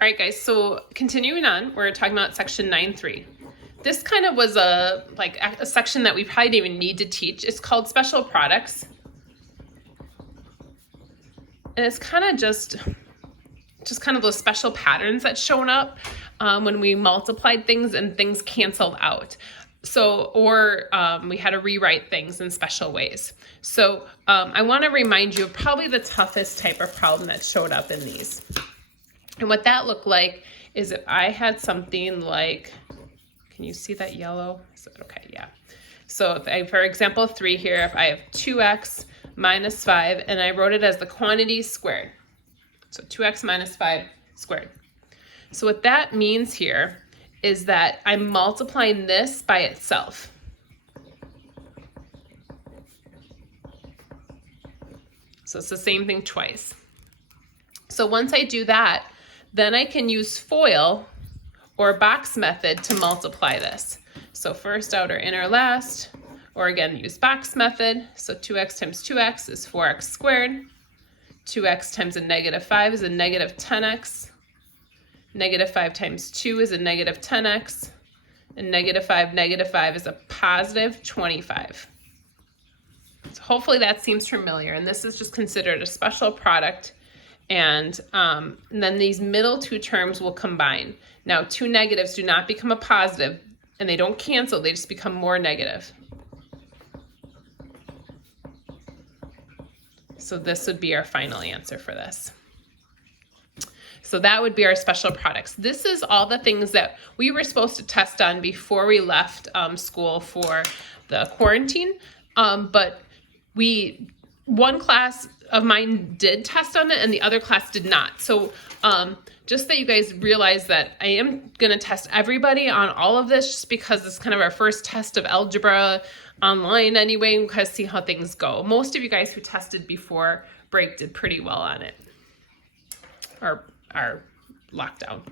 All right, guys, so continuing on, we're talking about section 9.3. This kind of was a section that we probably didn't even need to teach. It's called special products. And it's kind of just kind of those special patterns that showed up when we multiplied things and things canceled out. So, or we had to rewrite things in special ways. So I want to remind you of probably the toughest type of problem that showed up in these. And what that looked like is if I had something like, can you see that yellow? Is that okay? Yeah. So if I, for example, 3 here, if I have 2x minus 5, and I wrote it as the quantity squared. So 2x minus 5 squared. So what that means here is that I'm multiplying this by itself. So it's the same thing twice. So once I do that, then I can use FOIL or box method to multiply this. So first, outer, inner, last, or again, use box method. So 2x times 2x is 4x squared. 2x times a negative 5 is a negative 10x. Negative 5 times 2 is a negative 10x. And negative 5 is a positive 25. So hopefully that seems familiar. And this is just considered a special product. And then these middle two terms will combine. Now, two negatives do not become a positive, and they don't cancel. They just become more negative. So this would be our final answer for this. So that would be our special products. This is all the things that we were supposed to test on before we left school for the quarantine. But one class of mine did test on it and the other class did not. So just that you guys realize that I am going to test everybody on all of this just because it's kind of our first test of algebra online anyway, and kind of see how things go. Most of you guys who tested before break did pretty well on it, or our lockdown.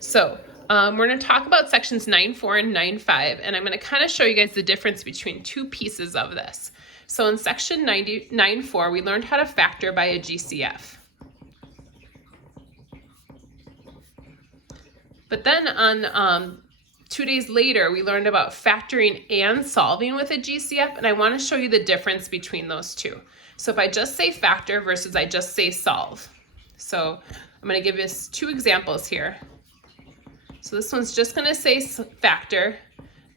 So we're going to talk about sections 9.4 and 9.5, and I'm going to kind of show you guys the difference between two pieces of this. So in section 9.4, we learned how to factor by a GCF. But then on 2 days later, we learned about factoring and solving with a GCF, and I want to show you the difference between those two. So if I just say factor versus I just say solve. So I'm going to give us 2 examples here. So this one's just going to say factor,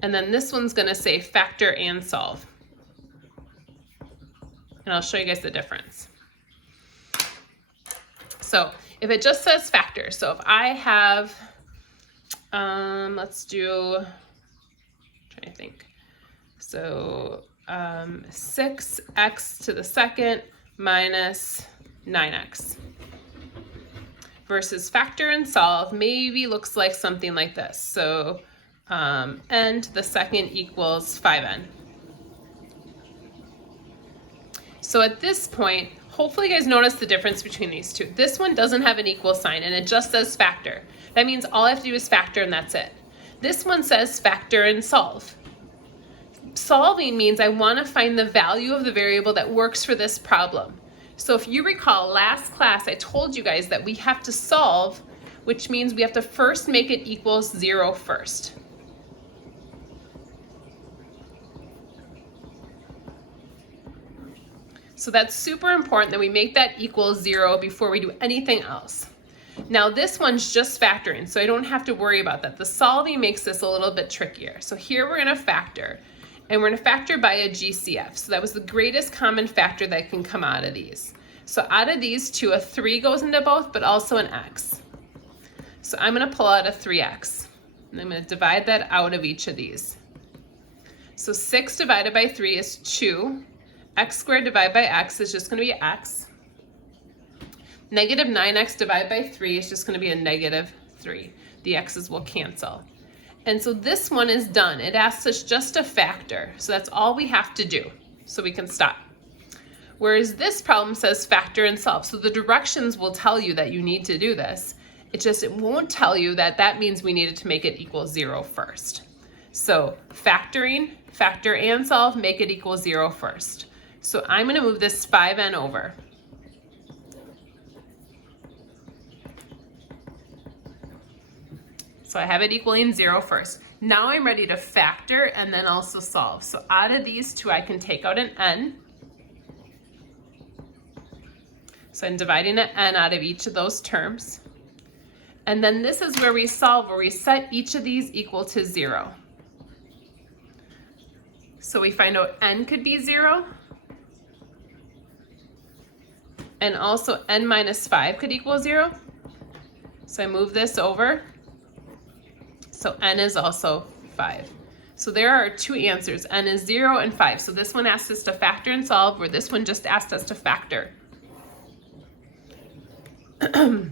and then this one's going to say factor and solve. And I'll show you guys the difference. So if it just says factor, so if I have, let's do, trying to think. So 6x to the second minus 9x. Versus factor and solve maybe looks like something like this. So n to the second equals 5n. So at this point, hopefully you guys notice the difference between these two. This one doesn't have an equal sign and it just says factor. That means all I have to do is factor and that's it. This one says factor and solve. Solving means I want to find the value of the variable that works for this problem. So if you recall last class, I told you guys that we have to solve, which means we have to first make it equals 0 first. So that's super important that we make that equal 0 before we do anything else. Now this one's just factoring, so I don't have to worry about that. The solving makes this a little bit trickier. So here we're going to factor, and we're going to factor by a GCF. So that was the greatest common factor that can come out of these. So out of these two, a 3 goes into both, but also an x. So I'm going to pull out a 3x, and I'm going to divide that out of each of these. So 6 divided by 3 is 2. X squared divided by x is just going to be x. Negative 9x divided by 3 is just going to be a negative 3. The x's will cancel. And so this one is done. It asks us just to factor. So that's all we have to do. So we can stop. Whereas this problem says factor and solve. So the directions will tell you that you need to do this. It won't tell you that that means we needed to make it equal 0 first. So factoring, factor and solve, make it equal 0 first. So I'm going to move this 5n over. So I have it equaling 0 first. Now I'm ready to factor and then also solve. So out of these two, I can take out an n. So I'm dividing an n out of each of those terms. And then this is where we solve, where we set each of these equal to 0. So we find out n could be 0. And also n minus 5 could equal 0. So I move this over. So n is also 5. So there are two answers. N is 0 and 5. So this one asked us to factor and solve, where this one just asked us to factor. And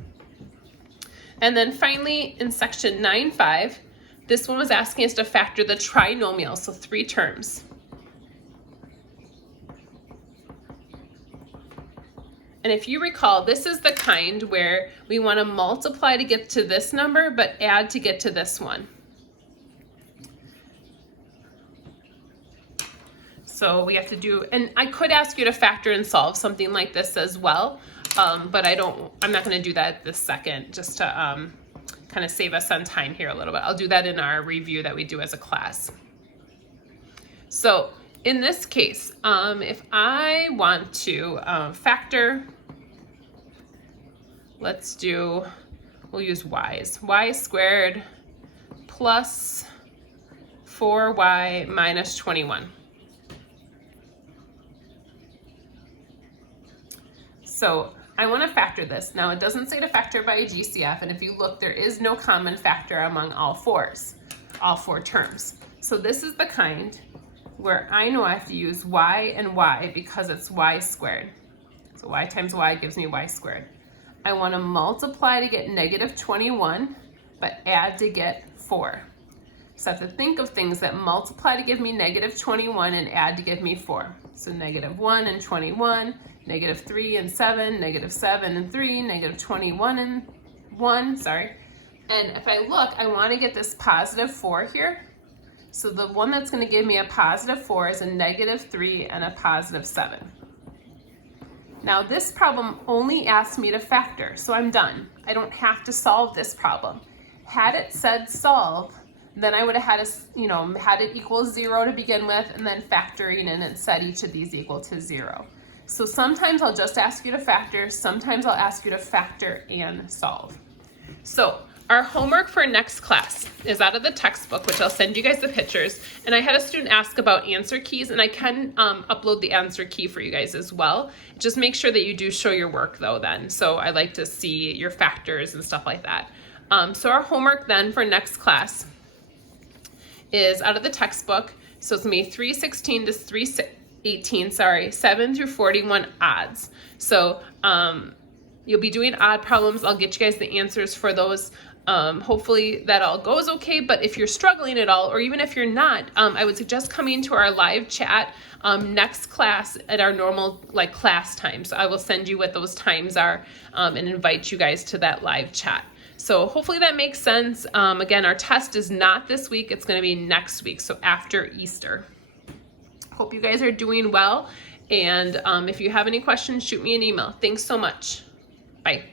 then finally in section 9.5, this one was asking us to factor the trinomial, so 3 terms. And if you recall, this is the kind where we want to multiply to get to this number, but add to get to this one. So we have to do, and I could ask you to factor and solve something like this as well, but I'm not going to do that this second, just to kind of save us on time here a little bit. I'll do that in our review that we do as a class. So in this case, if I want to factor, we'll use y's. Y squared plus 4y minus 21. So I want to factor this. Now it doesn't say to factor by a GCF, and if you look, there is no common factor among all 4 terms. So this is the kind where I know I have to use y and y because it's y squared. So y times y gives me y squared. I want to multiply to get negative 21, but add to get 4. So I have to think of things that multiply to give me negative 21 and add to give me 4. So negative 1 and 21, negative 3 and 7, negative 7 and 3, negative 21 and 1, sorry. And if I look, I want to get this positive 4 here. So the one that's going to give me a positive 4 is a negative 3 and a positive 7. Now this problem only asked me to factor, so I'm done. I don't have to solve this problem. Had it said solve, then I would have had had it equal 0 to begin with, and then factoring in and set each of these equal to 0. So sometimes I'll just ask you to factor, sometimes I'll ask you to factor and solve. So our homework for next class is out of the textbook, which I'll send you guys the pictures. And I had a student ask about answer keys, and I can upload the answer key for you guys as well. Just make sure that you do show your work though then. So I like to see your factors and stuff like that. So our homework then for next class is out of the textbook. So it's gonna be 316 to 318, 7 through 41 odds. So you'll be doing odd problems. I'll get you guys the answers for those. Hopefully that all goes okay, but if you're struggling at all, or even if you're not, I would suggest coming to our live chat next class at our normal class time. So I will send you what those times are and invite you guys to that live chat. So hopefully that makes sense. Again, our test is not this week, it's gonna be next week, so after Easter. Hope you guys are doing well, and if you have any questions, shoot me an email. Thanks so much. Bye.